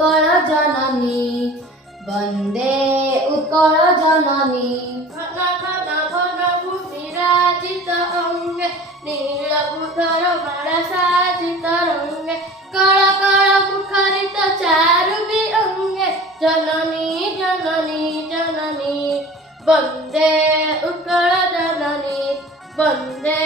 उत्कल जननी वन्दे उत्कल जननी विराजित अंगे नीलभूधर बाणसाजित रंगे कळ कळ मुखरित चारुवि अंगे जननी जननी जननी वन्दे उत्कल जननी वन्दे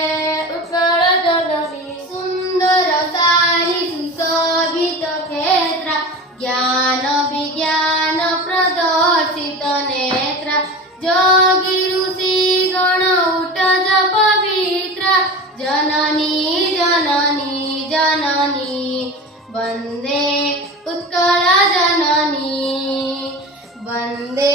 उत्कल जननी सुन्दर सारी सुशोभित क्षेत्र ज्ञान विज्ञान प्रदर्शित नेत्र जोगी ऋषि गण उठज पवित्र जननी जननी जननी वन्दे उत्कल जननी वन्दे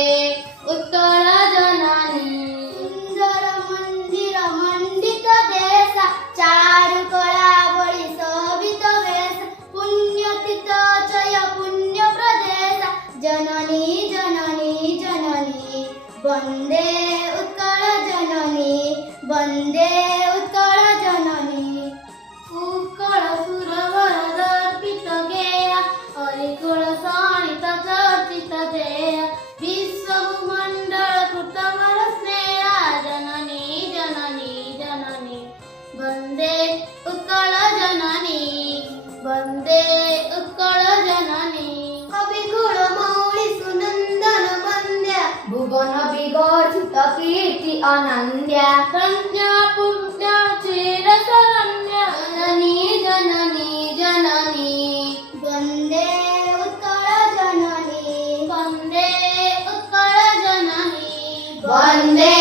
उत्कल जननी सुन्दर मन्दिर मण्डित देश चारुकला बळी शोभित वेश पुण्यतीर्थ जय पुण्य प्रदेश जननी जननी जननी वन्दे उत्कल जननी वन्दे उत्कल जननी उत्कल सुरवर दर्पित गेय हरिकुल शोणित चर्चित जेय विश्वभूमण्डल कृतवर स्नेह जननी जननी जननी वन्दे उत्कल जननी वन्दे उत्कल जननी कविकुल मौळि सुनन्दन वन्द्य भुवन विगर्जित कीर्ति अनन्य धन्य पुण्य चिरशरण्य जननी जननी जननी वन्दे उत्कल जननी वन्दे उत्कल जननी वन्दे